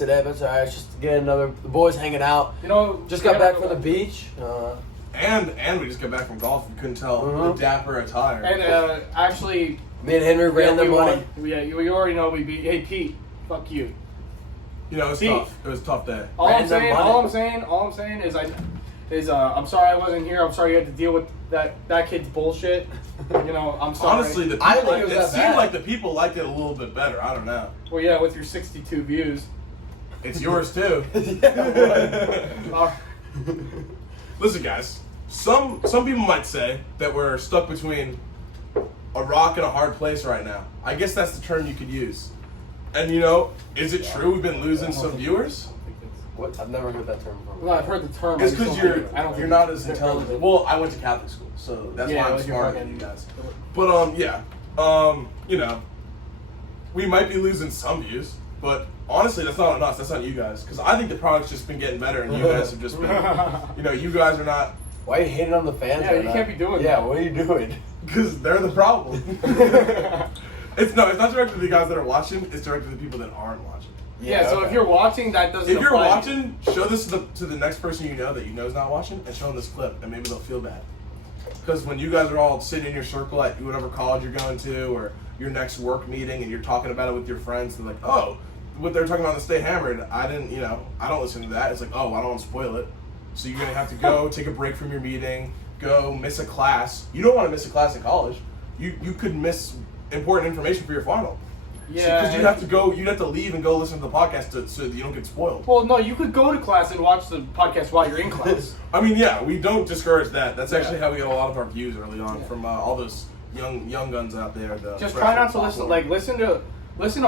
today, but it's alright. It's just getting the boys hanging out. You know, Just got back from the beach. And we just got back from golf. You couldn't tell the dapper attire. And actually, Me and Henry ran the money. We already know we beat. Hey Pete, fuck you. You know, it's Pete. tough. It was a tough day. All I'm saying is I'm sorry I wasn't here. I'm sorry you had to deal with that kid's bullshit. You know, I'm sorry. Honestly, the people, I didn't think it was it that seemed bad. like the people liked it a little bit better. I don't know. Well, yeah, with your 62 views. It's yours too. Uh, Listen, guys. Some people might say that we're stuck between a rock and a hard place right now. I guess that's the term you could use. And you know, is it true we've been losing some viewers? What? I've never heard that term before. well, I've heard the term. It's I just because don't you're think not it's as intelligent. Well, I went to Catholic school, so that's why I'm like you're smarter than fucking- you guys. But you know, we might be losing some views, but honestly, that's not on us. That's on you guys, because I think the product's just been getting better, and you guys have just been, you know, you guys are not, Why are you hating on the fans? Yeah, right you now? can't be doing Yeah, that. what are you doing? because they're the problem. It's not directed to the guys that are watching. It's directed to the people that aren't watching. Yeah, so okay. if you're watching, that doesn't. If you're apply. watching, show this to the next person you know that you know is not watching, and show them this clip, and maybe they'll feel bad. Because when you guys are all sitting in your circle at whatever college you're going to, or your next work meeting, and you're talking about it with your friends, they're like, "Oh, what they're talking about to Stay Hammered. I don't listen to that." It's like, "Oh, I don't want to spoil it." So you're gonna have to go take a break from your meeting, go miss a class. You don't want to miss a class in college. You could miss important information for your final. Yeah. Because you'd have to leave and go listen to the podcast so that you don't get spoiled. Well, no, you could go to class and watch the podcast while you're in class. I mean, yeah, we don't discourage that. That's actually how we got a lot of our views early on from all those young guns out there. Just try not to listen. Like listen to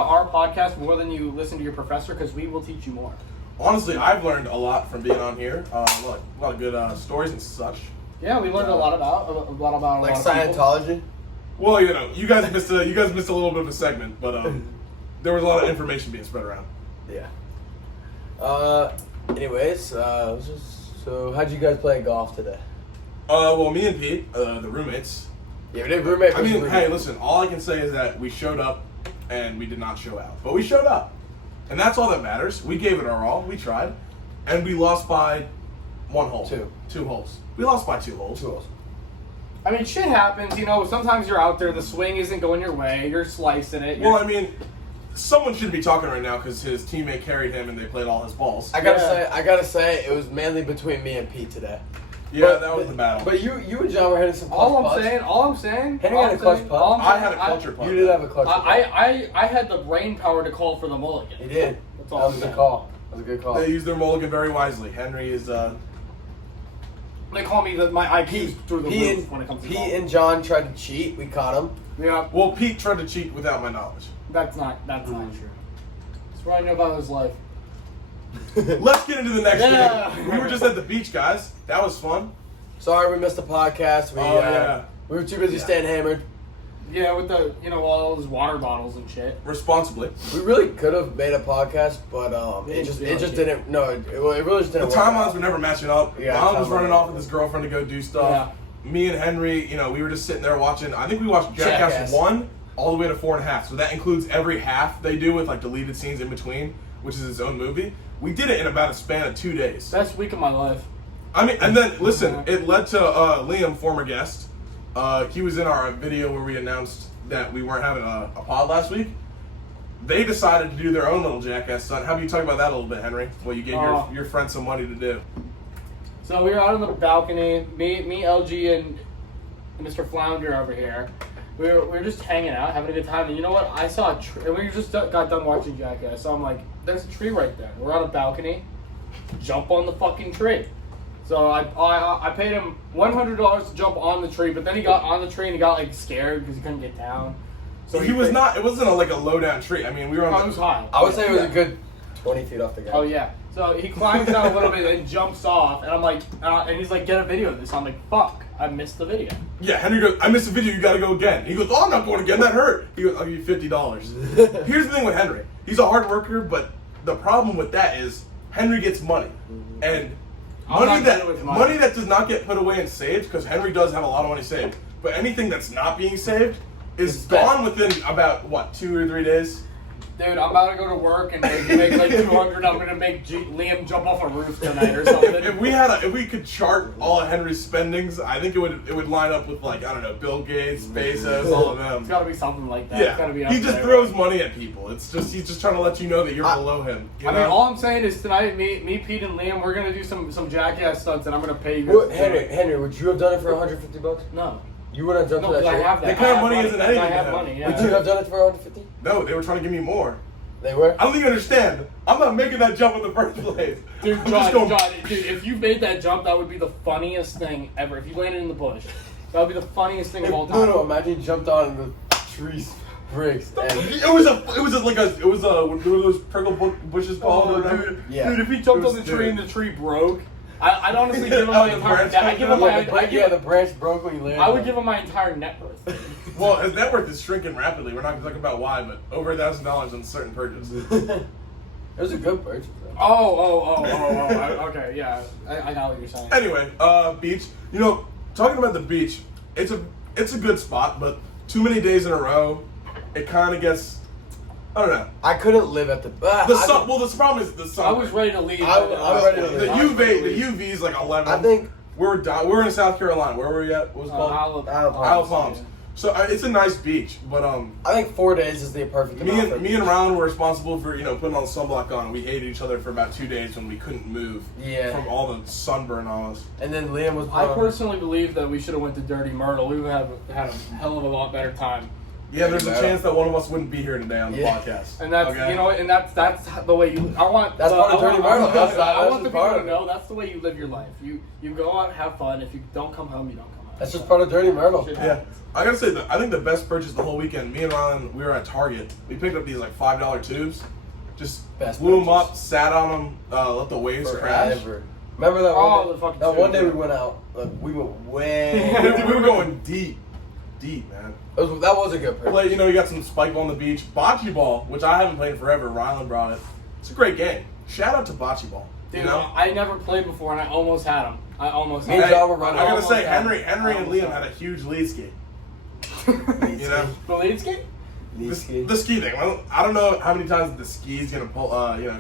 our podcast more than you listen to your professor, because we will teach you more. Honestly, I've learned a lot from being on here. A lot of good stories and such. Yeah, we learned a lot about like a lot of people. Scientology. Well, you know, you guys missed a little bit of a segment, but there was a lot of information being spread around. Yeah. Anyways, so how'd you guys play golf today? Well, me and Pete, the roommates. Yeah, we did roommate. I mean, versus hey, roommate. listen. All I can say is that we showed up, and we did not show out, but we showed up, and that's all that matters. We gave it our all. We tried, and we lost by one hole. Two holes. We lost by 2 holes. 2 holes. I mean, shit happens. You know, sometimes you're out there, the swing isn't going your way, you're slicing it. Well, I mean, someone should be talking right now because his teammate carried him and they played all his balls. I gotta say, it was mainly between me and Pete today. Yeah, that was the battle. But you and John were hitting some clutch all I'm putts. saying. Henry all had a I'm clutch saying- putt. all I'm I saying, had a clutcher putt. You did have a clutch putt. I had the brain power to call for the mulligan. He did. That's That all was I'm a saying. good call. That was a good call. They used their mulligan very wisely. Henry is They call me my IQ's through the roof when it comes to golf. Pete and John tried to cheat. We caught him. Yeah, well. Pete tried to cheat without my knowledge. that's not true. That's what I know about his life. Let's get into the next Yeah. thing. We were just at the beach, guys. That was fun. Sorry we missed the podcast. Yeah. We were too busy staying hammered. Yeah, with the all those water bottles and shit. Responsibly. We really could have made a podcast, but it just didn't. No, it really just The didn't. work out. timelines were never matching up. Yeah, Ron was timeline. running off with his girlfriend to go do stuff. Yeah. Me and Henry, you know, we were just sitting there watching. I think we watched Jackass 1 all the way to 4.5. So that includes every half they do with like deleted scenes in between, which is its own movie. We did it in about a span of 2 days. Best week of my life. I mean, and then listen, it led to Liam, former guest. He was in our video where we announced that we weren't having a pod last week. They decided to do their own little Jackass stunt. How about you talk about that a little bit, Henry? Well, you gave your friend some money to do. So we were out on the balcony, me, LG, and Mr. Flounder over here. We were just hanging out, having a good time. And you know what? I saw a tree. And we just got done watching Jackass. So I'm like, there's a tree right there. We're on a balcony. Jump on the fucking tree. So I paid him $100 to jump on the tree, but then he got on the tree and he got like scared because he couldn't get down. So he was not. It wasn't like a low down tree. I mean, we were on. It was high. I would say it was a good 20 feet off the ground. Oh yeah. So he climbs down a little bit and jumps off, and I'm like, and he's like, get a video of this. I'm like, fuck, I missed the video. Yeah, Henry goes, I missed the video, you gotta go again. He goes, oh, I'm not going again, that hurt. He goes, I'll give you $50. Here's the thing with Henry. He's a hard worker, but the problem with that is Henry gets money. And money that does not get put away and saved, because Henry does have a lot of money saved, but anything that's not being saved is gone within about, what, 2 or 3 days? Dude, I'm about to go to work and make like 200. I'm gonna make Liam jump off a roof tonight or something. If we could chart all of Henry's spendings, I think it would line up with like I don't know, Bill Gates, Bezos, all of them. It's gotta be something like that. It's gotta be Yeah, up he just there. throws money at people. He's just trying to let you know that you're below him. You I know? mean, all I'm saying is tonight, me, Pete, and Liam, we're gonna do some jackass stunts, and I'm gonna pay you guys. What, to do it. Henry, would you have done it for $150? No. You wouldn't have done No, it for because that I shit? have that. That kind of I have money isn't anything I to have him. money. Yeah. Would you have done it for 150? No, they were trying to give me more. They were? I don't think you understand. I'm not making that jump in the first place. Dude, I'm just John, going- dude, if you made that jump, that would be the funniest thing ever. If you landed in the bush, that would be the funniest thing of all time. No, imagine you jumped on the trees breaks. And It was what were those prickle bushes called or whatever? Dude, Yeah. dude, if he jumped It on was the tree and the tree broke, I'd honestly give him Oh, my the entire. branch I give him my. the branch broke when you landed. I would give him my entire net worth. Well, his net worth is shrinking rapidly. We're not going to talk about why, but over $1,000 on certain purchases. It was a good purchase, though. Oh, okay, yeah, I know what you're saying. Anyway, beach. You know, talking about the beach, it's a good spot, but too many days in a row, it kind of gets. I don't know. I couldn't live at the. The sun. Well, the problem is the sun. I was ready to leave. I'm ready to The leave. UV is like 11. I think we're in South Carolina. Where were we at? What was it called? Isle Palms. So it's a nice beach, but I think 4 days is the perfect amount. me and Ron were responsible for putting all the sunblock on. We hated each other for about 2 days when we couldn't move. Yeah. From all the sunburn on us. And then Liam was. I personally believe that we should have went to Dirty Myrtle. We would have had a hell of a lot better time. Yeah, there's a chance that one of us wouldn't be here today on the podcast. And that's okay? and that's the way you. I want. That's part of Dirty Myrtle. I want the people part to of know that's the way you live your life. You go out, have fun. If you don't come home, you don't come home. That's just part of Dirty Myrtle. Shit Yeah, happens. I gotta say that I think the best purchase the whole weekend. Me and Ron, we were at Target. We picked up these like $5 tubes, just Best blew them purchase. up, sat on them, let the waves crash. Forever. Remember that Oh, one the day? fucking That one tube. day we went out. Like, we went way. we were going deep, man. That was a good purchase. Play, you got some spike ball on the beach, bocce ball, which I haven't played in forever. Rylan brought it. It's a great game. Shout out to bocce ball. Dude, You know. I never played before, and I almost had him. I almost Me had and him. John were running. I gotta Almost say, had him. Henry and Almost Liam had a huge lead ski. Lead You know, The lead ski? Lead ski. the ski thing. I don't know how many times the ski's gonna pull,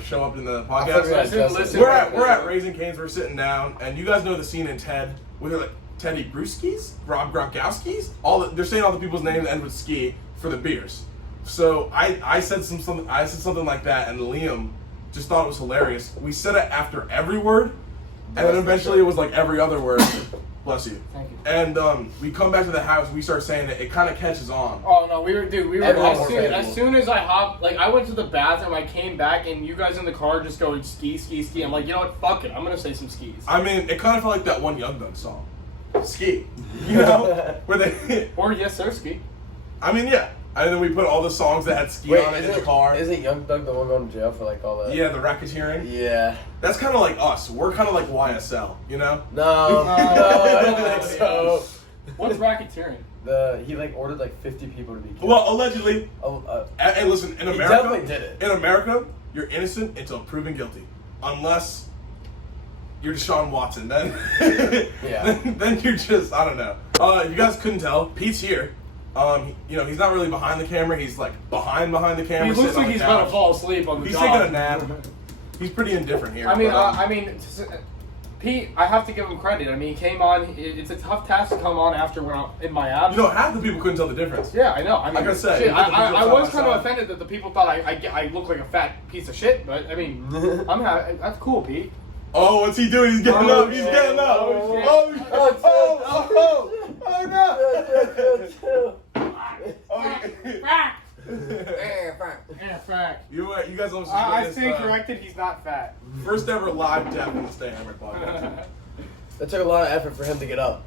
show up in the I thought we podcast. had Justin. Listen, We're at Raising Cane's. We're sitting down, and you guys know the scene in Ted where they're like Teddy Bruschi's, Rob Gronkowski's. They're saying all the people's names that end with ski for the beers. So I said something like that, and Liam just thought it was hilarious. We said it after every word, and then eventually it was like every other word. Bless you. Thank you. And we come back to the house, we start saying it. It kind of catches on. Oh no, we were Everyone was available. as soon as I hopped, like I went to the bathroom, I came back, and you guys in the car just going ski, ski, ski. I'm like, you know what? Fuck it, I'm gonna say some skis. I mean, it kind of felt like that one Young Thug song, "Ski," you know, where they. Or yes, sir, ski. I mean, yeah. And then we put all the songs that had ski Wait, on it in the car. Isn't Young Thug the one going to jail for like all that? Yeah, the racketeering. Yeah. That's kind of like us. We're kind of like YSL, you know? No, I don't think so. What's racketeering? He like ordered like 50 people to be killed. Well, allegedly. Oh, And listen, in He America, definitely did it. In America, you're innocent until proven guilty, unless you're Deshaun Watson. Then, Yeah. then you're just I don't know. You guys couldn't tell. Pete's here. He's not really behind the camera. He's like behind the camera. He looks sitting on like the he's couch. about to fall asleep on the He's job. taking a nap. He's pretty indifferent here. I mean, but, Pete, I have to give him credit. I mean, he came on. It's a tough task to come on after when I'm in my absence. half the people couldn't tell the difference. Yeah, I know. I mean, Like I said, shit, you put the I visuals was on kind my of side. offended that the people thought I look like a fat piece of shit. But I mean, that's cool, Pete. Oh, what's he doing? He's getting Oh, up. He's shit. getting up. Oh, shit. Oh no. Fact. Yeah, fact. You guys almost I witnessed, stand corrected. He's not fat. First ever live death in the Stay Hammered podcast. It took a lot of effort for him to get up.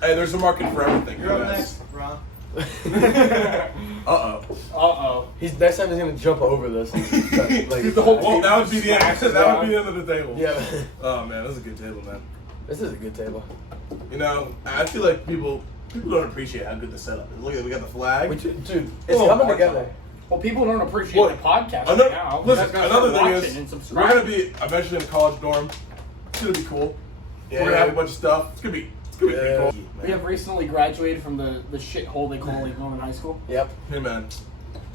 Hey, there's a market for everything. You're up guys. next, Ron. Uh-oh. Next time he's gonna jump over this. Like, The whole Well, that would be the end. Smashes That would be down. the end of the table. Yeah. Oh man, that's a good table, man. This is a good table. I feel like people don't appreciate how good the setup is. Look at we got the flag. Dude, it's Oh, coming my together. God. Well, people don't appreciate Well, the podcast Another, right now. listen, You guys gotta another start thing watching is and we're subscribing. gonna be eventually in a college dorm. It's gonna be cool. Yeah. We're gonna have a bunch of stuff. It's gonna be pretty Yeah. cool. We have recently graduated from the shithole they call Lake Norman High School. Yep. Hey man.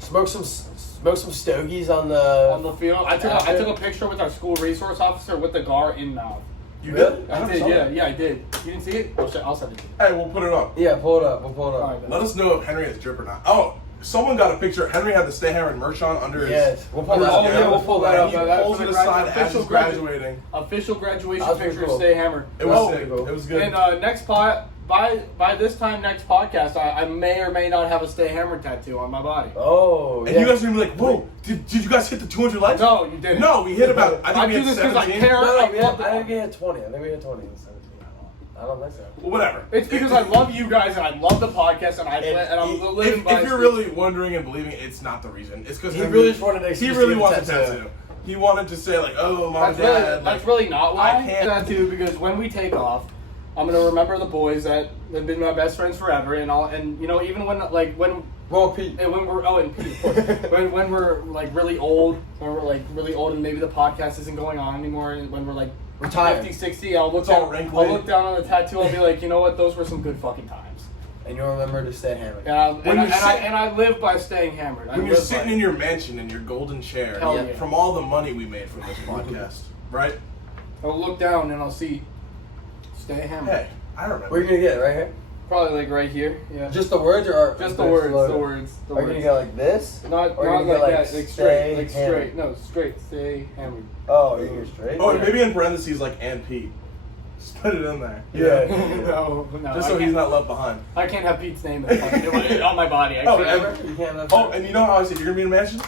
Smoke some stogies on the field. I took a picture with our school resource officer with the gar in mouth. You Really? did? I did, yeah, I did. You didn't see it? I'll send it to you. Hey, we'll put it up. Yeah, pull it up. We'll pull it up. All right, Let us know if Henry has drip or not. Oh, someone got a picture. Henry had the Stay Hammered merch on under his. Yes, we'll pull under that his up. gown. We'll pull that He up. pulls it aside as he's graduating. Official graduation That was pretty picture. cool. Stay hammered. It was Oh, sick. It was good. And next by this time next podcast, I may or may not have a Stay Hammered tattoo on my body. Oh, And yeah. you guys are gonna be like, whoa, did you guys hit the 200 likes? No, you didn't. No, we hit about, I I think do we this hit because I 17. care. No, I I love think we had 20. I think we had 20 and 17. I don't think so. Well, whatever. It's because I love you guys and I love the podcast and I'm living by. If you're really wondering and believing, it's not the reason. It's because He really just wanted to He excuse really the wants a tattoo. tattoo. He wanted to say like, oh, mom and That's really, dad. that's really not why I I can't- tattoo because when we take off, I'm gonna remember the boys that have been my best friends forever, and you know even when Well, Pete. and when we're and Pete, of course, when we're like really old, and maybe the podcast isn't going on anymore, and when we're like Retired. 50, 60, I'll look It's all down. wrinkly. I'll look down on the tattoo. I'll be like, you know what? Those were some good fucking times. And you'll remember to stay hammered. When you're And I live by staying hammered. When you're sitting in your mansion in your golden chair, Hell yeah. from all the money we made from this podcast, right? I'll look down and I'll see stay hammered. Hey, I remember. Where are you gonna get it? Right here? Probably like right here. Yeah. Just the words or Just the words. The words. The Are you words. gonna go like this? Not Or you not can like go that. like Like stay straight. Like hammered. straight. No, straight. Stay hammered. Oh, you can go straight? Oh, Yeah. maybe in parentheses like and Pete. Just put it in there. Yeah. no. Just so I he's can't- not left behind. I can't have Pete's name on my body. I Oh, can't. and- You can't have Oh, and you know how I said you're gonna be in a mansion?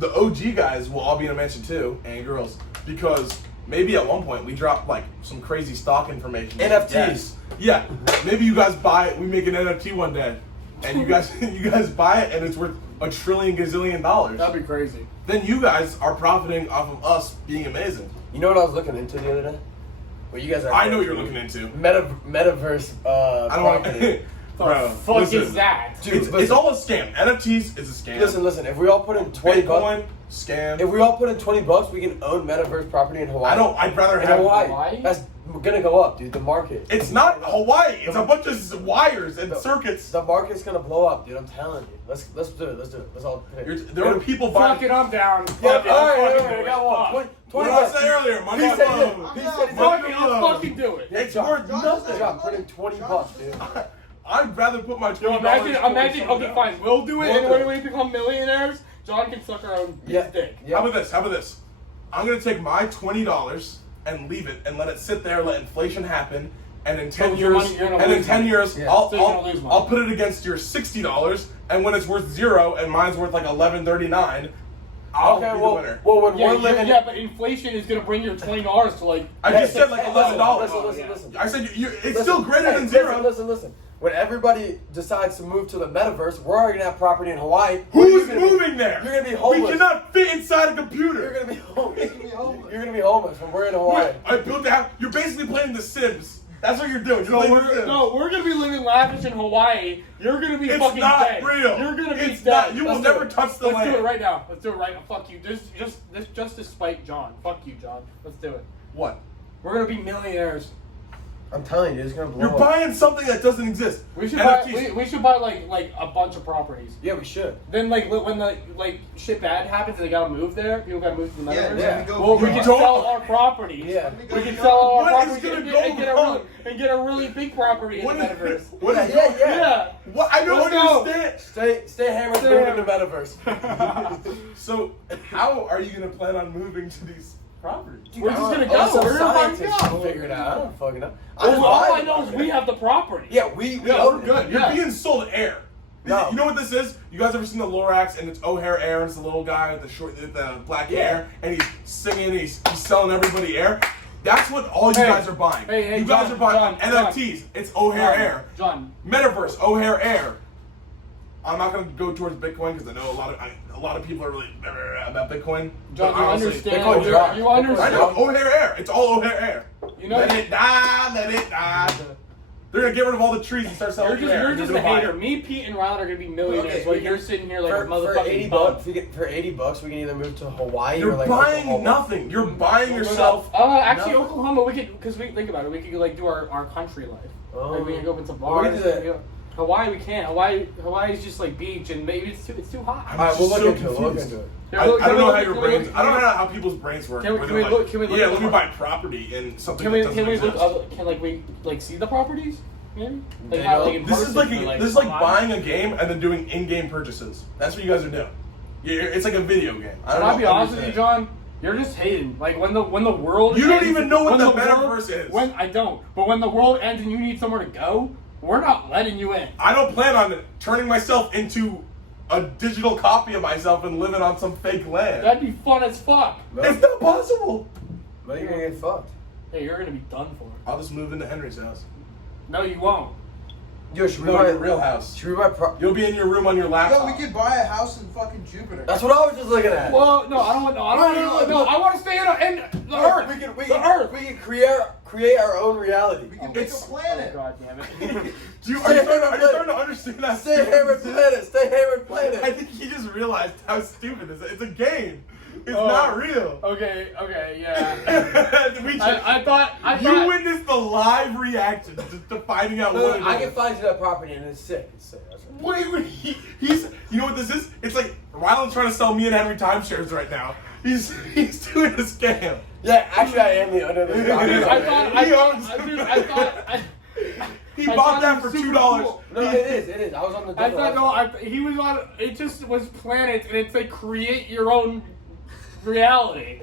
The OG guys will all be in a mansion too, and girls, because maybe at one point we drop like some crazy stock information. NFTs. Yeah, maybe you guys buy it. We make an NFT one day, and you guys buy it, and it's worth $1 trillion gazillion dollars. That'd be crazy. Then you guys are profiting off of us being amazing. You know what I was looking into the other day? What you guys are. I know what you're looking into. Metaverse. I don't want property. to. The Bro, fuck listen. is that? Dude, It's listen. all a scam. NFTs is a scam. Listen. If we all put in 20 bucks, Bitcoin scam. if we all put in 20 bucks, we can own metaverse property in Hawaii. I'd rather In have. Hawaii. That's gonna go up, dude. The market. It's not Hawaii. It's a bunch of wires and circuits. The market's gonna blow up, dude. I'm telling you. Let's do it. Let's all. There are people buying. Fuck it, I'm down. Yeah, Fuck it, all right, I'm all fucking right, I doing got it. one. Fuck. 20 What did I say earlier? Money He on said love. it. He said it. Fuck it, I'll fucking do it. It's John, worth John, nothing. John, put in 20 bucks, dude. I'd rather put my $20 Yo, imagine, towards someone okay, else. fine, we'll do it, We'll and do when it. we become millionaires, John can suck our own Yeah. dick. Yeah. How about this? I'm gonna take my $20 and leave it and let it sit there, let inflation happen, and in 10 So your years, money- you're gonna and in lose 10 money. years, Yeah. I'll So you're gonna lose money. I'll put it against your $60, and when it's worth 0 and mine's worth like $11.39, I'll Okay, be well, the winner. when Yeah, we're living. but inflation is gonna bring your $20 to like. I just said like $11. Listen. I said it's Listen, still greater hey, than 0. Listen. When everybody decides to move to the metaverse, we're already gonna have property in Hawaii. Where Who's you're gonna be- moving there? You're gonna be homeless. We cannot fit inside a You're computer. gonna be homeless. You're gonna be homeless when we're in Hawaii. Wait, I built the house. You're basically playing The Sims. That's what you're doing. You're playing The Sims. We're gonna be living lavish in Hawaii. You're gonna be It's fucking not dead. real. You're gonna be It's dead. not. You will Let's do never it. touch the Let's land. do it right now. Let's do it right now. Fuck you. Just to spite John. Fuck you, John. Let's do it. What? We're gonna be millionaires. I'm telling you, it's gonna blow You're up. buying something that doesn't exist. We should NFTs. buy. We should buy like a bunch of properties. Yeah, we should. Then when the shit bad happens and they gotta move there, people gotta move to the metaverse. yeah. Well, we can Don't- sell our properties. Yeah. We can sell all our What is properties gonna and get go and get a really big property in What the is metaverse. what is Yeah. Yeah. What? I don't Let's go. understand. Stay hammered Stay moving to hammered. metaverse. So, how are you gonna plan on moving to these properties? We're just gonna I'll let go. some We're gonna scientists fucking go. figure it out. I don't fucking know. Well, all I know is we have the property. Yeah, we Yeah, own we're it. good. You're Yeah. being sold air. No. You know what this is? You guys ever seen the Lorax and it's O'Hare Air and it's the little guy with the black Yeah. hair and he's singing and he's selling everybody air? That's what all you Hey. guys are buying. Hey, you guys John, are buying John, NFTs. It's O'Hare Air. John. Metaverse, O'Hare Air. I'm not gonna go towards Bitcoin because I know a lot of people are really about Bitcoin. John, But you honestly, understand? Bitcoin dropped. You I understand? know O'Hare Air. It's all O'Hare Air. You know, Let it die. Let it die. They're gonna get rid of all the trees and start selling air. you're and just they're a gonna buy hater. it. Me, Pete, and Rylan are gonna be millionaires Okay, while we you're can- sitting here like a for motherfucking 80 bum. bucks, for 80 bucks, we can either move to Hawaii You're or like buying Oklahoma. nothing. You're buying yourself. Actually, No. Oklahoma, we could, because we think about it, we could like do our country life. Oh. Like we can go open some Well, we bars. can do that. Hawaii, we can't. Hawaii's just like beach, and maybe it's too hot. I'm Alright, we'll just look so into it. We'll look confused. into it. I don't know how your brains. I don't know how people's brains work. Can we where they're look- can we look Yeah, at let the me buy property in something Can we that doesn't exist. like see the properties? Maybe. They Not, don't- in This is person, like but, this is like online. buying a game and then doing in-game purchases. That's what you guys are doing. It's like a video game. I Can don't I be honest with you, John? You're just hating. Like when the world. You don't ends- even know what when the world- metaverse is. When I don't, but when the world ends and you need somewhere to go, we're not letting you in. I don't plan on turning myself into a digital copy of myself and living on some fake land. That'd be fun as fuck. It's not possible. But you're gonna get fucked. Hey, you're gonna be done for. I'll just move into Henry's house. No, you won't. Yo, should we No, buy your real house. Should we buy? You'll be in your room on your laptop. Yo, we could buy a house in fucking Jupiter. That's what I was just looking at. Well, no, I don't want. No, I don't No, want. no, No, no. I want to stay in the Earth. We the Earth. can create our own reality. We can make It's- a planet. Oh, God damn it. Are you starting to understand that? Stay Hammered Planet. Stay Hammered I Planet. think he just realized how stupid it is. It's a game. It's Oh. not real. Okay, yeah. We I thought. you witnessed the live reaction to finding out what it is. I can find you that property and it's sick. It's sick. That's right. Wait, he's. You know what this is? It's like Ryland's trying to sell me and Henry timeshares right now. He's doing a scam. Yeah, actually, I am the owner of this property. He I bought thought that it for was super $2. cool. No, it is. It is. I was on the. I different thought website. he was on. It just was planets, and it's like create your own reality.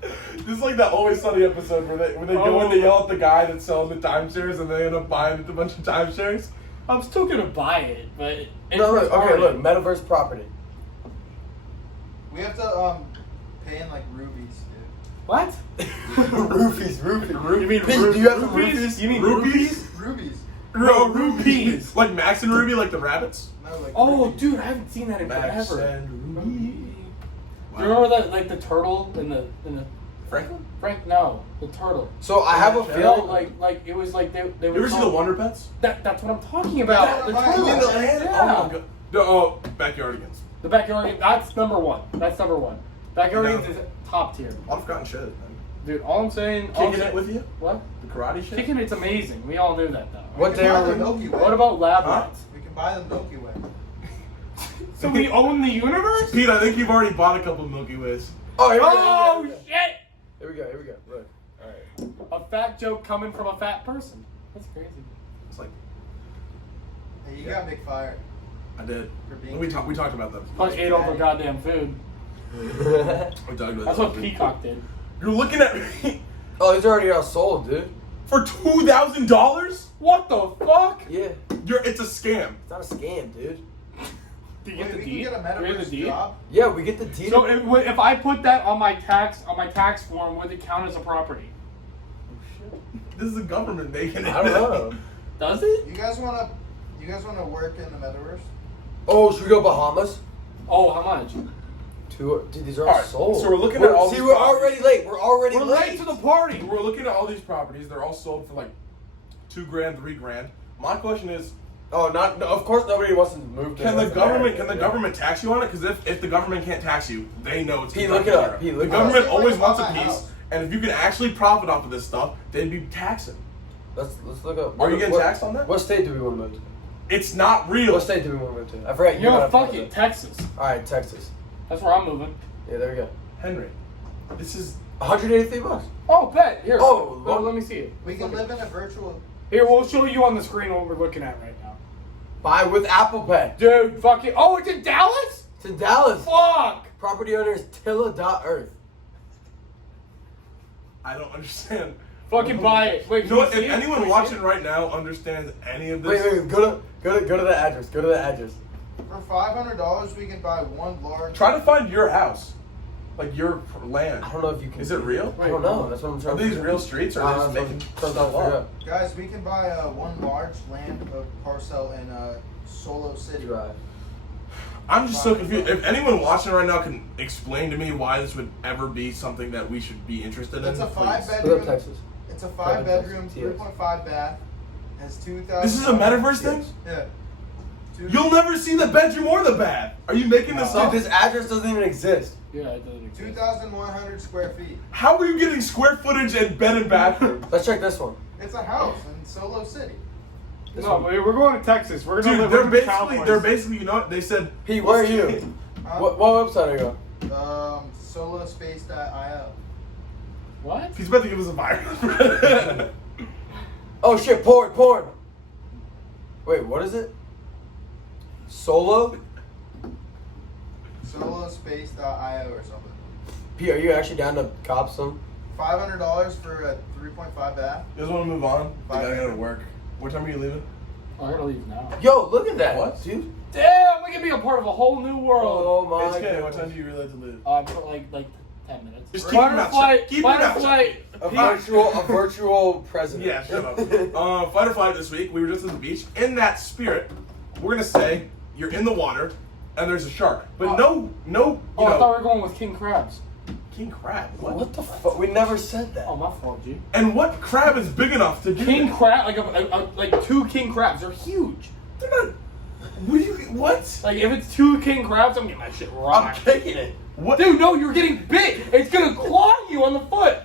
This is like that Always Sunny episode where they go in to yell at the guy that's selling the timeshares and they end up buying a bunch of timeshares. I'm still gonna buy it, but it's No, look. Okay, retarded. look. Metaverse property. We have to pay in like rubies, dude. What? Roofies. You mean Pete, do you have some roofies? You mean Rupees? Rubies. Rupees. Like Max and Ruby, like the rabbits? No, like Oh, rubies. dude, I haven't seen that in Max forever. and Ruby. Do you remember that, like the turtle in the Franklin? Frank? No, the turtle. So I have a No, feeling. like it was like they You were. ever seen the Wonder Pets? That's what I'm talking about. The Yeah, turtle. in In the land? Yeah. Oh my god. Oh, Backyardigans. The Backyardigans. That's number one. Backyardigans No. is top tier. I've gotten shit, man. Dude, all I'm saying. Kicking it with you? What? The karate shit? Kicking it's amazing. We all knew that though. What We day can buy are the we? Milky Way. What about lab Huh? rats? We can buy the Milky Way. So we own the universe? Pete, I think you've already bought a couple Milky Ways. Oh, here we go. Oh Here we go. shit! Here we go. Here we go. Look. All right. A fat joke coming from a fat person. That's crazy. It's like, Hey, you Yeah. got McFire. I did. For being We talked about that. Plus ate all the goddamn food. We talked about That's that. what Peacock did. You're looking at me Oh, these are already all sold, dude. for $2,000? What the fuck? Yeah. It's a scam. It's not a scam, dude. Do you get Wait, the we deed? can get a Do you get the metaverse deed? job. Yeah, we get the deed. So if I put that on my tax form, would it count as a property? This is the government making it. I don't know. Does it? You guys wanna work in the metaverse? Oh, should we go Bahamas? Oh, how much? Dude, these are all Alright, sold. so we're looking at all See, these we're properties. already late. We're already We're late. late to the party. We're looking at all these properties. They're all sold for like $2,000, $3,000. My question is, Oh, not. No, of course, nobody wants to move. can to the government America. government tax you on it? Because if the government can't tax you, they know it's Pete, gonna look be it up. zero. Pete, The look it up. government Say always like wants a about my piece, house. and if you can actually profit off of this stuff, they'd be taxing. Let's look up. Are you getting taxed on that? What state do we want to move to? It's not real. What state do we want to move to? I forgot. You know, gotta fuck find it, Texas. All right, Texas. That's where I'm moving. Yeah, there we go. Henry, this is 183 bucks. Oh, bet. Here. Oh, well, well- let me see it. We can live in a virtual. Here, we'll show you on the screen what we're looking at right now. Buy with Apple Pay. Dude, fuck it. Oh, it's in Dallas? It's in Dallas. Fuck. Property owner is Tilla.earth. I don't understand. Fucking buy it. Wait, You can know what? see If it? Can anyone we see watching it? right now understands any of Wait, this, wait, go to the address. Go to the address. For $500, we can buy one large. try to find your house, like your land. I don't know if you can. Is it real? I don't know. That's what I'm Are trying to these figure real out. streets or are they just making That's what I'm stuff trying to up? Guys, we can buy one large land parcel in Solo City. figure out. I'm just so confused. If anyone watching right now can explain to me why this would ever be something that we should be interested It's in, a please. Look up five-bedroom. Texas. It's a Private 5-bedroom, Texas, 3.5 bath. Has 2,000. This is a metaverse thing? Yeah. You'll never see the bedroom or the bath. Are you making this Dude, up? this address doesn't even exist. Yeah, it doesn't exist. 2,100 square feet. How are you getting square footage and bed and bathroom? Let's check this one. It's a house in Solo City. No, we're going to Texas. We're gonna Dude, live they're with the basically, Cowboys. you know what they said? Pete, where are you? What website are you on? Solospace.io. What? He's about to give us a virus. Oh shit, porn. Wait, what is it? Solo? Solospace.io or something. Pete, are you actually down to cop some? $500 for a 3.5 bath. You guys want to move on? I gotta Bye. go to work. What time are you leaving? Oh, I gotta leave now. Yo, look at that. What? Dude. Damn, we can be a part of a whole new world. Oh my It's okay. What goodness. time do you really have to leave? For like 10 minutes. Just keep your mouth shut. Keep your mouth Butterfly. A virtual president. Yeah, shut up. Fight or flight this week. We were just at the beach. In that spirit, we're gonna say you're in the water and there's a shark, but no, you Oh, I thought know, we were going with king crabs. king crab. What? What the fuck? We never said that. Oh, my fault, G. And what crab is big enough to do King that? crab, like 2 king crabs. They're huge. They're not. What do you? What? Like if it's 2 king crabs, I'm getting that shit I'm rocked. kicking it. What? Dude, no, you're getting big. It's gonna claw you on the foot.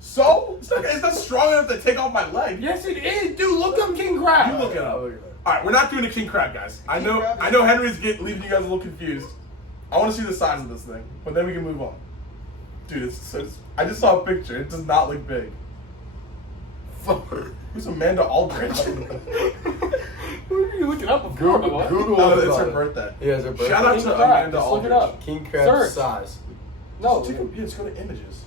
So it's not strong enough to take off my leg. Yes, it is, dude. Look up king crab. You look it up. Look at that. All right, we're not doing a king crab, guys. I King know. crab is- I know. Henry's leaving you guys a little confused. I want to see the size of this thing, but then we can move on. Dude, I just saw a picture. It does not look big. Who's Amanda Aldrich? What are you looking up before? What? Google Oh, it it's her about it. birthday. Yeah, it's her birthday. Shout out King to crab, Amanda just look Aldrich. it up. King crab Search. size. No, Just go to images.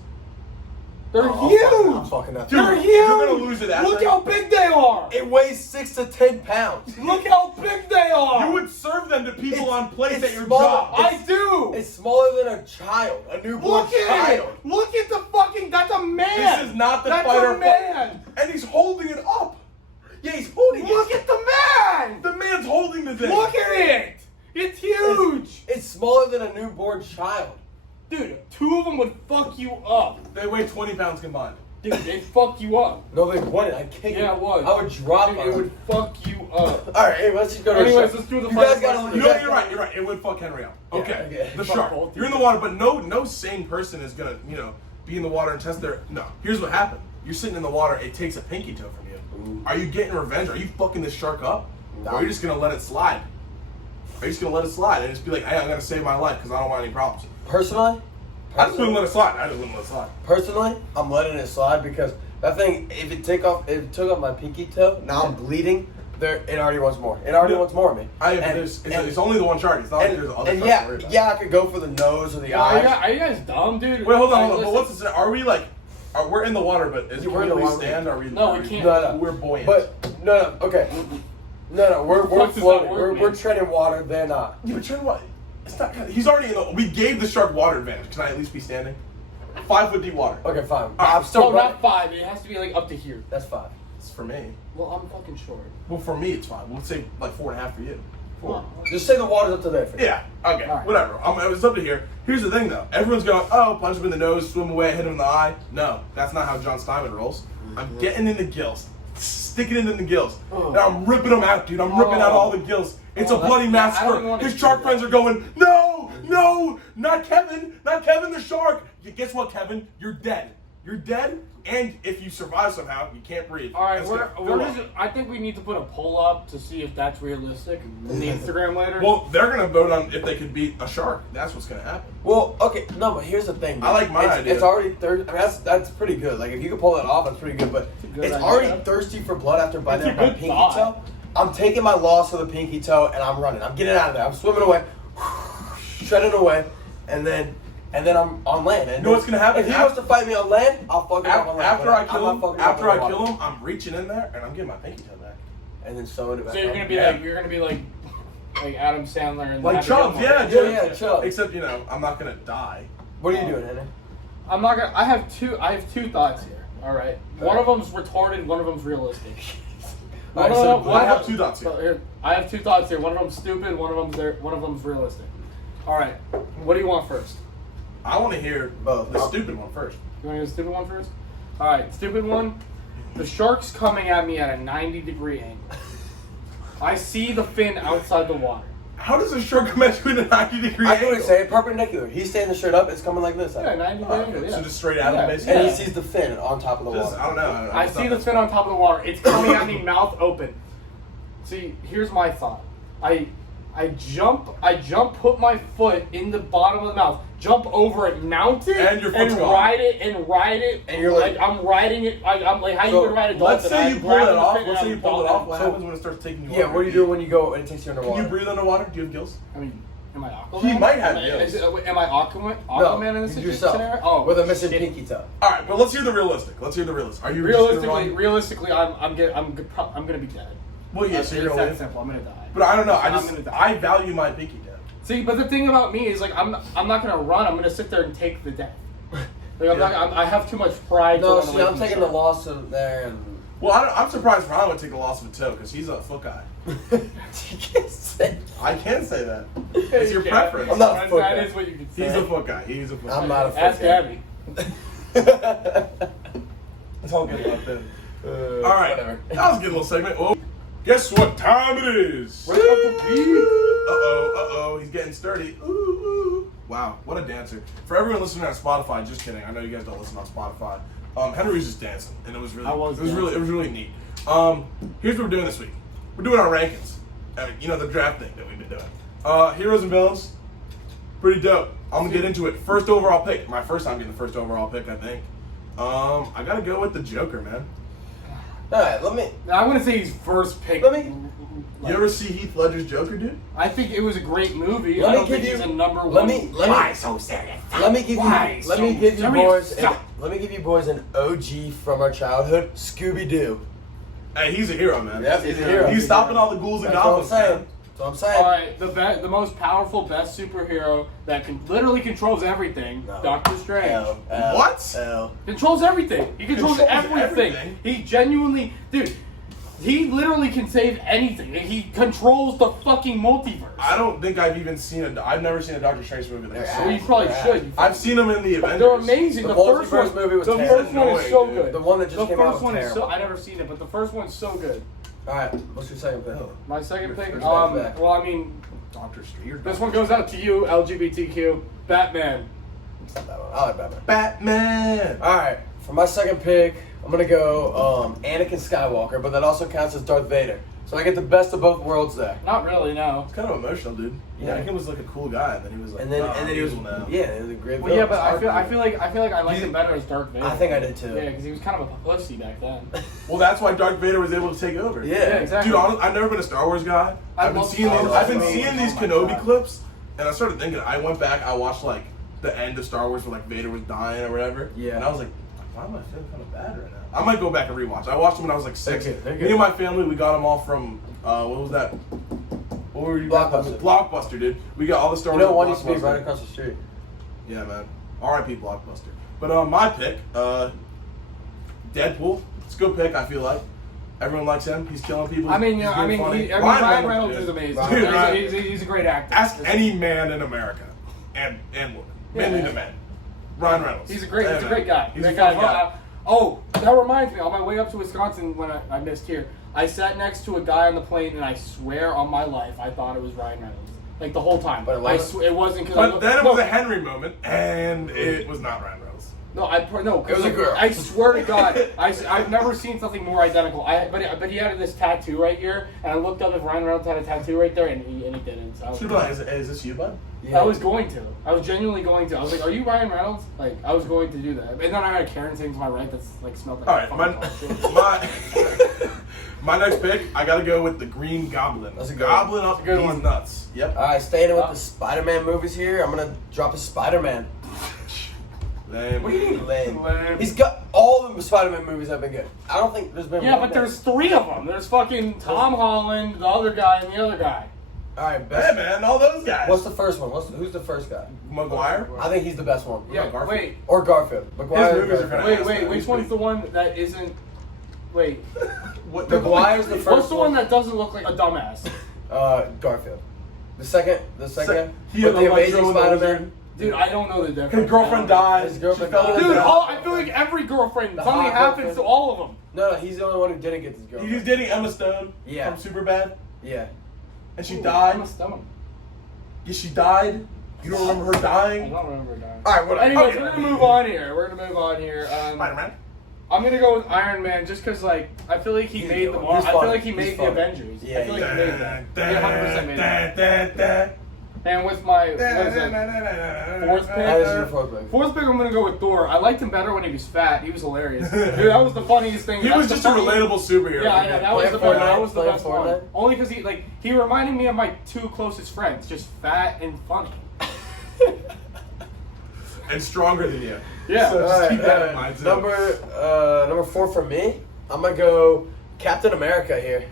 they're Oh, huge. I'm fucking up. They're Dude, huge. you're gonna lose it after. Look how big they are. It weighs 6 to 10 pounds. Look how big they are. You would serve them to people It's- on plates it's at your small. job. I do. It's smaller than a child, a newborn Look at child. it. Look at the fucking. That's a man. This is not the That's fight a or man. And he's holding it up. Yeah, he's holding Look it. at the man. The man's holding the thing. Look at it. It's huge. It's smaller than a newborn child. Dude, 2 of them would fuck you up. They weigh 20 pounds combined. Dude, they fuck you up. No, they wouldn't. I kick Yeah, it would. I would drop Dude, on it him. would fuck you up. All right, hey, let's just go to Anyways, the let's do the You fight guys or gotta. flight. You know what? You're right. You're right. It would fuck Henry up. Yeah, Okay. okay. The Fuck shark. both You're in the of water, but no sane person is gonna, be in the water and test their. No. Here's what happened. You're sitting in the water. It takes a pinky toe from you. Ooh. Are you getting revenge? Are you fucking this shark up? No. Or are you just gonna let it slide? Are you just gonna let it slide and just be like, hey, I'm gonna save my life because I don't want any problems? Personally, I just wouldn't let it slide. I just wouldn't let it slide. Personally, I'm letting it slide because that thing, if it took off my pinky toe, now I'm bleeding. It already wants more. It already Yeah. wants more of me. It's only the one shark. It's not like there's other and sharks to worry about. I could go for the nose or the Are eyes. you guys dumb, dude? Wait, hold on. Listen, But what's the? Are we like? We're in the water, but Yeah, we're in the we water. stand? Are we? No, are we can't. No, We're buoyant. But no, okay. No, we're Flex is not floating. working. We're treading water. They're not. yeah, but Trent, what? It's not. He's already in the. We gave the shark water advantage. Can I at least be standing? 5 foot deep water. Okay, fine. Ah, I'm still No, running. not 5. It has to be like up to here. That's 5. It's for me. Well, I'm fucking short. Well, for me, it's 5. We'll say like 4.5 for you. 4. Just say the water's up to there. For Yeah. Okay. All right. Whatever. It's up to here. Here's the thing, though. Everyone's going, oh, punch him in the nose, swim away, hit him in the eye. No, that's not how John Steinman rolls. I'm getting in the gills, sticking it in the gills, and I'm ripping them out, dude. I'm ripping out all the gills. It's a bloody I don't massacre. wanna His do shark that. friends are going, no, not Kevin, the shark. Guess what, Kevin? You're dead. You're dead, and if you survive somehow, you can't breathe. All right, That's we're gonna just, I think we need to put a poll up to see if that's realistic in the Instagram later. Well, they're gonna vote on if they could beat a shark. That's what's gonna happen. Well, okay, no, but here's the thing. I like my idea. It's already thirsty. I mean, that's pretty good. Like if you can pull that off, that's pretty good. But a good it's idea. already thirsty for blood after biting It's a off my good pinky thought. toe. I'm taking my loss of the pinky toe and I'm running. I'm getting out of there. I'm swimming away, shredding away, and then I'm on land. And You know what's gonna happen? If he wants to fight me on land, I'll fuck him up on land. After but I I'm kill not him, fucking him up in the water. I'm reaching in there and I'm getting my pinky toe back. And then sewing it back. So you're up. gonna be Yeah. like Adam Sandler and Like Happy Chubbs, Gilmore. yeah, Yeah, Chubbs. Except I'm not gonna die. What are you doing, Henry? I'm not gonna. I have two thoughts here. All right. One of them's retarded. One of them's realistic. All right, so I have 2 thoughts here. I have 2 thoughts here. One of them's stupid. One of them's realistic. All right. What do you want first? I want to hear Both. the stupid one first. You want to hear the stupid one first? All right. Stupid one. The shark's coming at me at a 90-degree angle. I see the fin outside the water. How does a shark come at you in a 90-degree I can angle? say it perpendicular. He's standing straight up. It's coming like this. Yeah, 90-degree angle. Okay, Yeah. so just straight at him, Yeah. basically. And Yeah. he sees the fin on top of the Just, water. I don't know. I see the fin on top of the water. It's coming at me, mouth open. See, here's my thought. I jump, put my foot in the bottom of the mouth, jump over it, mount it, And your foot's gone. ride it, And you're like- I'm riding it. I'm like, how So, you gonna ride a dolphin? Let's say you I'm pull it grabbing the off. fin Let's say and you I'm pull it dolphin. off. What So, happens when it starts taking you? Yeah, what do you do when you go and it takes you Can underwater? you breathe underwater? Do you have gills? I mean, am I Aquaman? He might have Am I- gills. Am I Aquaman in this you yourself. scenario? Oh, with a missing shit. pinky toe. All right, but let's hear the realistic. Are you just gonna run? Realistically, I'm gonna be dead. Well, yeah, It's so you're that gonna live. simple. I'm gonna die. But I don't know. I'm gonna die. I value my pinky death. See, but the thing about me is like I'm not gonna run. I'm gonna sit there and take the death. Like I'm Yeah. not. I have too much pride. No, to run see, away I'm from taking the the loss of there and. Well, I'm surprised Ron would take the loss of a toe because he's a foot guy. You can't say. I can say that. shark. It's your Yeah. preference. I'm not a foot That guy. is what you can say. He's a foot guy. He's a foot guy. I'm not a foot Ask guy. Abby. It's all good luck then. All All right, Whatever. that was a good little segment. Oh, guess what time it is? Right up the peak. Uh-oh, he's getting sturdy. Ooh, ooh. Wow, what a dancer. For everyone listening on Spotify, just kidding. I know you guys don't listen on Spotify. Henry was just dancing, and it was really neat. Here's what we're doing this week. We're doing our rankings. The draft thing that we've been doing. Heroes and villains, pretty dope. I'm gonna get into it. First overall pick. My first time getting the first overall pick, I think. I gotta go with the Joker, man. All right, let me. I wouldn't say he's first pick. Let me- You ever see Heath Ledger's Joker, dude? I think it was a great movie. Let I me don't think give he's you- a number let one. me- Why so serious? Let me give Why you. Let so me give you serious? boys. Stop. Let me give you boys an OG from our childhood. Scooby Doo. Hey, he's a hero, man. Yep, he's a hero. He's stopping all the ghouls and That's what I'm goblins. saying. man. That's what I'm saying. All right, the most powerful, best superhero that literally controls everything. No. Doctor Strange. L. What? L. Controls everything. He controls Controls everything. everything? He genuinely, dude. He literally can save anything. He controls the fucking multiverse. I don't think I've even seen I've never seen a Doctor Strange movie like Yeah. Well, you this. probably Yeah. should. I've seen them in the Avengers. They're amazing. The The first multiverse one, movie was the terrible. first one is so Annoying, dude. good. The one that just The came out first was one is so. terrible. I never seen it, but the first one's so good. All right, what's your second pick? My second pick. Who's back? Well, I mean, Doctor Strange. this one goes out to you, LGBTQ, Batman. It's not that one. I like Batman. Batman. All right, for my second pick, I'm gonna go Anakin Skywalker, but that also counts as Darth Vader. So I get the best of both worlds there. Not really, no. It's kind of emotional, dude. Yeah. Anakin was like a cool guy, and then he was like, And then nah, and then he was evil now. yeah, he was a great. Well, yeah, villain. but I Darth feel Vader. like I liked You- him better as Darth Vader. I think I did too. Yeah, because he was kind of a pussy back then. Well, that's why Darth Vader was able to take over. Yeah. Yeah, exactly. Dude, honestly, I've never been a Star Wars guy. I I've been love seeing Star these. Wars. I've been Oh seeing my these God. Kenobi clips, and I started thinking. I went back. I watched like the end of Star Wars where like Vader was dying or whatever. Yeah. And I was like, why am I feeling kind of bad right now? I might go back and rewatch. I watched them when I was like 6. They're good, they're Me good. and my family, we got them all from what was that? What were you? Blockbuster. Blockbuster, dude. We got all the Star You Wars. know, at one used to be Blockbuster. right across the street. Yeah, man. R.I.P. Blockbuster. But my pick, Deadpool. It's a good pick. I feel like everyone likes him. He's killing people. I mean, He's yeah, being funny. Ryan Reynolds is amazing. Ryan Dude, Ryan- He's a great actor. Ask any man in America, and woman, mainly Yeah. the men. Ryan Reynolds. He's a great Yeah, man. guy. He's Great a guy. fun guy. Oh, that reminds me. On my way up to Wisconsin, when I missed here, I sat next to a guy on the plane, and I swear on my life, I thought it was Ryan Reynolds, like the whole time. But it wasn't? It wasn't because. But then it was a Henry moment, and it was not Ryan Reynolds. No, no. It was a girl. I swear to God, I've never seen something more identical. But he had this tattoo right here, and I looked up if Ryan Reynolds had a tattoo right there, and he didn't. So I was, Should be like, is this you, bud? Yeah. I was going to. I was genuinely going to. I was like, "Are you Ryan Reynolds?" Like, I was going to do that. And then I had Karen sitting to my right that's like smelled like. All right, fucking dog shit. my next pick, I gotta go with the Green Goblin. That's a good Goblin one. up That's a good these one. nuts. Yep. All right, staying with the Spider-Man movies here. I'm gonna drop a Spider-Man. Lame. What do you mean lame? Lame. He's got all the Spider-Man movies have been good. I don't think there's been. Yeah, one but bad. there's 3 of them. There's fucking Tom Holland, the other guy, and the other guy. All right, Hey, best. man, all those guys. What's the first one? Who's the first guy? Maguire? I think he's the best one. Yeah, Garfield? wait, Or Garfield. Maguire. His movies are Garfield. kinda- wait. Which one's the one that isn't? Wait, What Maguire's the first. what's the one that doesn't look like a dumbass? Garfield. The second. He with had the Amazing Electro and Spider-Man. Dude, I don't know the difference. His girlfriend died. His girlfriend She fell died. in Dude, the I feel like every girlfriend, The something hot happens girlfriend. to all of them. No, he's the only one who didn't get his He girlfriend. was dating Emma Stone Yeah. from Superbad, Yeah. and she Ooh, died. Emma Stone. Yeah, she died. You don't remember her I dying? don't remember that. All right, whatever. Anyways, Okay. we're gonna move on here. Spider-Man. I'm gonna go with Iron Man just because, like, I feel like he made the Mar- I He's feel funny. like he He's made the funny. Avengers. Yeah, I feel like he made that. He 100% made that. that. And with my what is that? Fourth pick? That is your fourth pick. Fourth pick, I'm gonna go with Thor. I liked him better when he was fat. He was hilarious. Dude, that was the funniest thing. He That was the just a funny- relatable superhero. Yeah, I know. That was the Playing best. That was the Fortnite, best playing one. Fortnite. Only because he reminded me of my two closest friends, just fat and funny. And stronger than you. Yeah. So just Alright, keep that in alright. mind, too. Number 4 for me. I'm gonna go Captain America here.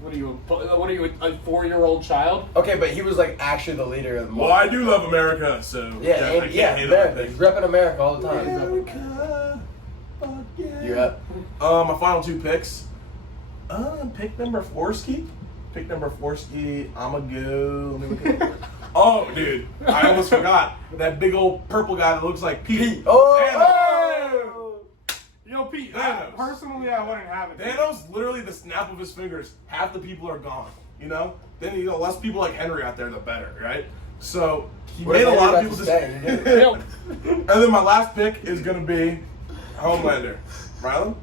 What are you? A 4-year-old child? Okay, but he was like actually the leader of the. Well, I do love America, so Yeah, I and, can't yeah, hate America. on He's repping America all the time. America. Fuck yeah. You're up. My final 2 picks. Pick number 4 ski. Pick number 4 ski. I'ma go. Let me look at it. Oh, dude, I almost forgot that big old purple guy that looks like Pete. Pete. Oh, Thanos. oh. Yo, Pete. Thanos. Personally, I wouldn't have it. Thanos, literally the snap of his fingers, half the people are gone. You know? Then less people like Henry out there, the better, right? So he What made a does lot of Henry people got just. to say? Yo. And then my last pick is gonna be Homelander. Rylan?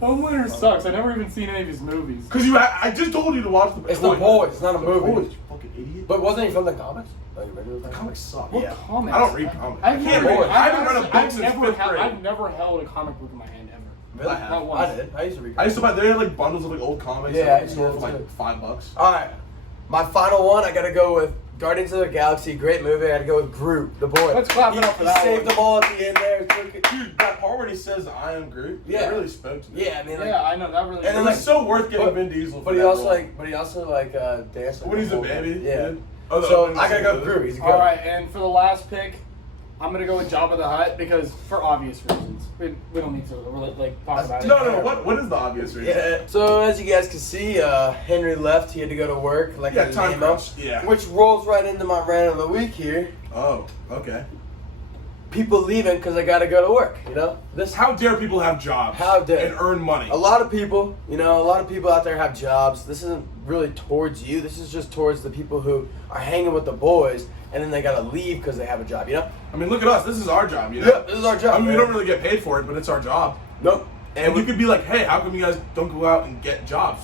Homelander sucks. I've never even seen any of his movies. Because I just told you to watch the. It's The Boys. It's not a The movie. Boys, you fucking idiot. But wasn't he from the comics? Like regular The comics suck. What Yeah. comics? I don't read comics. I've I can't never, read. I haven't read a book I've since never 5th held, grade. I've never held a comic book in my hand ever. Really? I Not once. I did. I used to read. I used to buy. They had like bundles of like old comics. Yeah, at I the used to store do for those like too. $5. All right. My final one, I gotta go with Guardians of the Galaxy. Great movie. I gotta go with Groot, the boy. Let's clap it up for He that saved one. them all at the end there. Dude, that part when he says "I am Groot," Yeah. it really spoke to me. Yeah, I mean, like, Yeah, I know that really. And It then, was like- so worth getting but- Vin Diesel. For but he that also role. danced. when he's a baby. Yeah. dude. Oh, the So opening I gotta scene go of it. Groot. He's a good. All right, and for the last pick, I'm gonna go with Jabba the Hutt because for obvious reasons. We don't need to like talk about it. No. What is the obvious reason? Yeah. So as you guys can see, Henry left. He had to go to work. Like Yeah, a time lame-o, crunch, yeah. Which rolls right into my rant of the week here. Oh, okay. People leaving because they gotta go to work. You know this. How dare people have jobs? How dare. and earn money? A lot of people, a lot of people out there have jobs. This isn't really towards you. This is just towards the people who are hanging with the boys and then they gotta leave because they have a job. You know? I mean, look at us. This is our job. You know. Yep, this is our job. I mean, we man. don't really get paid for it, but it's our job. Nope. And you could be like, hey, how come you guys don't go out and get jobs?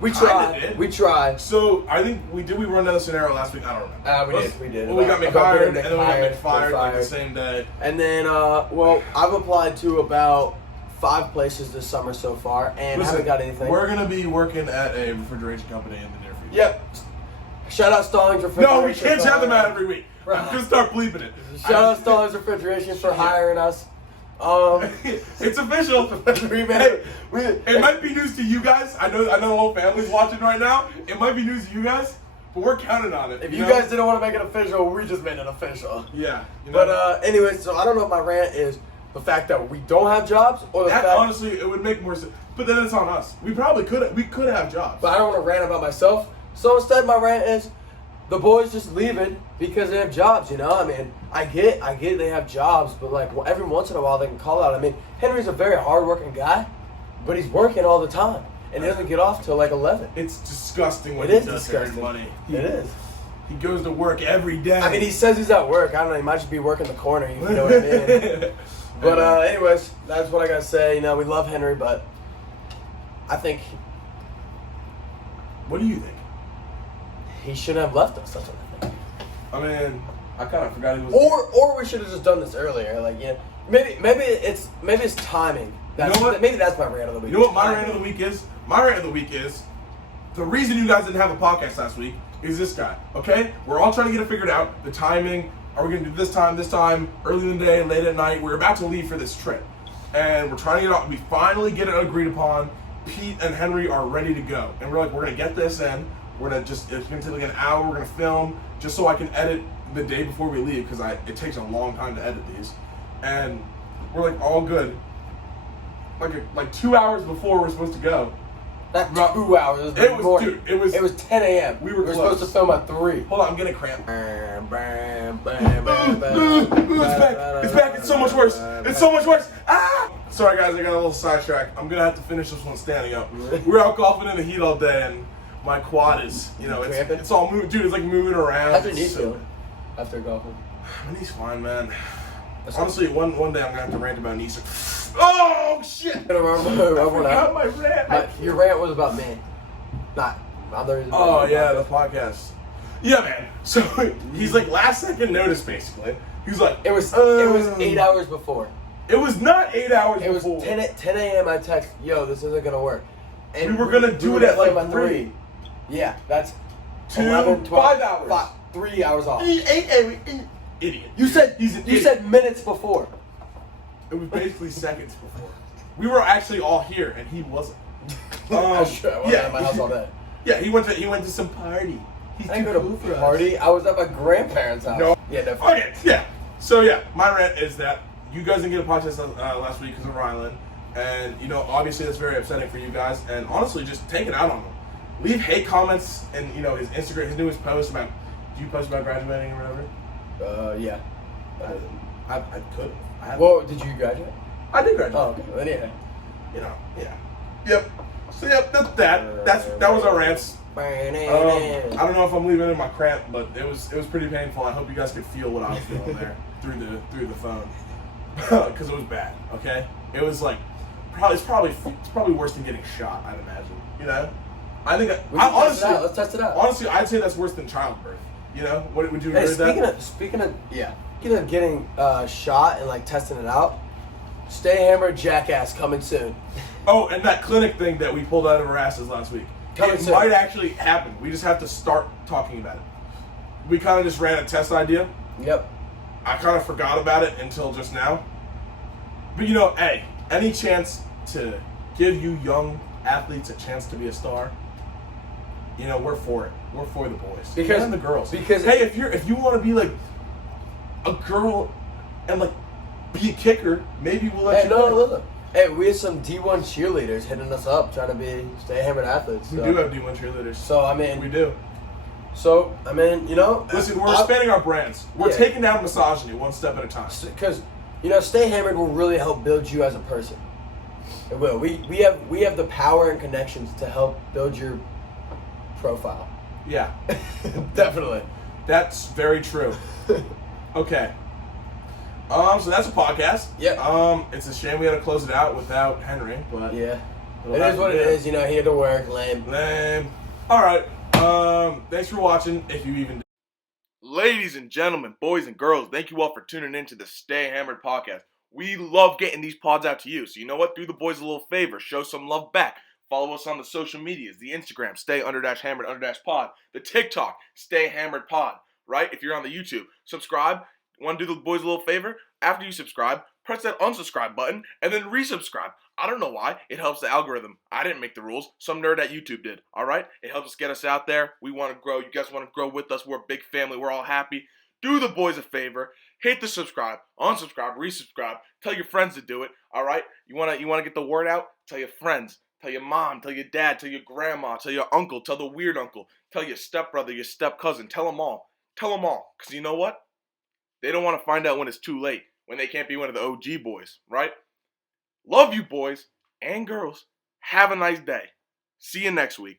we kinda try. did. We try. So I think we run down the scenario last week. I don't remember. We did. Well, we got About McHired, getting and then we got McHired, McFired like the McFired. same day. And then, I've applied to about 5 places this summer so far, and haven't got anything. We're gonna be working at a refrigeration company in the near future. Yep. Shout out Stallings Refrigeration. No, we can't for shout them out hiring- every week. Right. I'm gonna start bleeping it. Shout out Stallings Refrigeration for hiring us. It's official. We made It might be news to you guys. I know the whole family's watching right now. It might be news to you guys, but we're counting on it. If you know? guys didn't want to make it official, we just made it official. Yeah. You know? But anyway, so I don't know if my rant is the fact that we don't have jobs or the that, fact. honestly, it would make more sense. But then it's on us. We probably could. We could have jobs. But I don't want to rant about myself. So instead, my rant is the boys just leaving because they have jobs. You know, I mean, I get they have jobs, but like every once in a while they can call out. I mean, Henry's a very hardworking guy, but he's working all the time and he doesn't get off till like 11. It's disgusting when It he is does earn disgusting. money. It is. He goes to work every day. I mean, he says he's at work. I don't know. He might just be working the corner. You know what I mean? But anyways, that's what I gotta say. You know, we love Henry, but I think What do you think? he shouldn't have left us. That's what I think. I mean, I kind of forgot he was. Or we should have just done this earlier. Like, you know, maybe it's timing. That's, You know what? Maybe that's my rant of the week. You know what my rant of the week is? My rant of the week is the reason you guys didn't have a podcast last week is this guy. Okay, we're all trying to get it figured out. The timing. Are we gonna do this time, early in the day, late at night? We're about to leave for this trip, and we're trying to get out. We finally get it agreed upon. Pete and Henry are ready to go, and we're gonna get this in. It's gonna take like an hour. We're gonna film just so I can edit the day before we leave because it takes a long time to edit these, and we're like all good. Like 2 hours before we're supposed to go. Not 2 hours. It was, morning. dude, it was- It was 10 a.m. We were supposed to close. film at 3. Hold on, I'm getting cramped. It's It's back. It's so much worse. It's so much worse. Ah! Sorry, guys, I got a little sidetracked. I'm gonna have to finish this one standing up. We were out golfing in the heat all day, and my quad is, Cramping? it's all moving. Dude, it's like moving around. How's your knee It's so- feeling after golfing? My knee's fine, man. Honestly, one day I'm gonna have to rant about knees. Oh shit! Remember Forgot my rant. your rant was about me, not others. Oh yeah, the podcast. Yeah, man. So he's like last second notice basically. He's like, It was 8 hours before. It was not 8 hours It was before. 10 a.m. I text, yo, this isn't gonna work. And We were gonna do it at like from 3. Yeah, that's 2, 11, 12, 5 hours. 3 hours off. Idiot. You said he's an you idiot. said minutes before. It was basically seconds before. We were actually all here and he wasn't. I was at my house all day. Yeah, he went to some party. He's I didn't too go cool to for a us. party. I was at my grandparents' house. No. Yeah, no. Okay, yeah. So yeah, my rant is that you guys didn't get a podcast last week because of Rylan, and you know obviously that's very upsetting for you guys. And honestly, just take it out on him. Leave hate comments and you know his Instagram, his newest post about. Do you post about graduating or whatever? Yeah. I could. Well, did you graduate? I did graduate. Oh, okay. Well, yeah. You know, yeah. Yep. So yep, that was our rants. I don't know if I'm leaving in my cramp, but it was pretty painful. I hope you guys could feel what I was feeling there through the phone, because it was bad. Okay, it was like it's probably worse than getting shot. I'd imagine. You know, I think honestly, let's test it out. Honestly, I'd say that's worse than childbirth. You know, what would you Hey, agree with that? speaking of getting shot and like testing it out, Stay Hammered Jackass coming soon. Oh, and that clinic thing that we pulled out of our asses last week. Coming It soon. might actually happen. We just have to start talking about it. We kind of just ran a test idea. Yep. I kind of forgot about it until just now. But you know, hey, any chance to give you young athletes a chance to be a star, you know, we're for it. We're for the boys. Because- and the girls. because- hey, if you want to be like a girl and like be a kicker, maybe we'll let Hey, you no, play. look. Hey, we have some D1 cheerleaders hitting us up, trying to be Stay Hammered athletes. We So. do have D1 cheerleaders. So I mean, We do. you know, Listen, we're expanding our brands. We're Yeah. taking down misogyny one step at a time. because you know, Stay Hammered will really help build you as a person. It will. We have the power and connections to help build your profile. Yeah, Definitely. that's very true. Okay. So that's a podcast. Yeah. It's a shame we had to close it out without Henry, but Yeah. it'll It have is to what be it it. is. You know, he had to work. Lame. Lame. All right. Thanks for watching. If you even. Ladies and gentlemen, boys and girls, thank you all for tuning in to the Stay Hammered podcast. We love getting these pods out to you. So you know what? Do the boys a little favor. Show some love back. Follow us on the social medias. The Instagram, stay_hammered_pod. The TikTok, Stay Hammered Pod. Right? If you're on the YouTube, subscribe. Want to do the boys a little favor? After you subscribe, press that unsubscribe button and then resubscribe. I don't know why. It helps the algorithm. I didn't make the rules. Some nerd at YouTube did. All right? It helps us get us out there. We want to grow. You guys want to grow with us. We're a big family. We're all happy. Do the boys a favor. Hit the subscribe, unsubscribe, resubscribe. Tell your friends to do it. All right? You wanna get the word out? Tell your friends. Tell your mom. Tell your dad. Tell your grandma. Tell your uncle. Tell the weird uncle. Tell your stepbrother. Your step cousin. Tell them all. Tell them all. Because you know what? They don't want to find out when it's too late. When they can't be one of the OG boys, right? Love you boys and girls. Have a nice day. See you next week.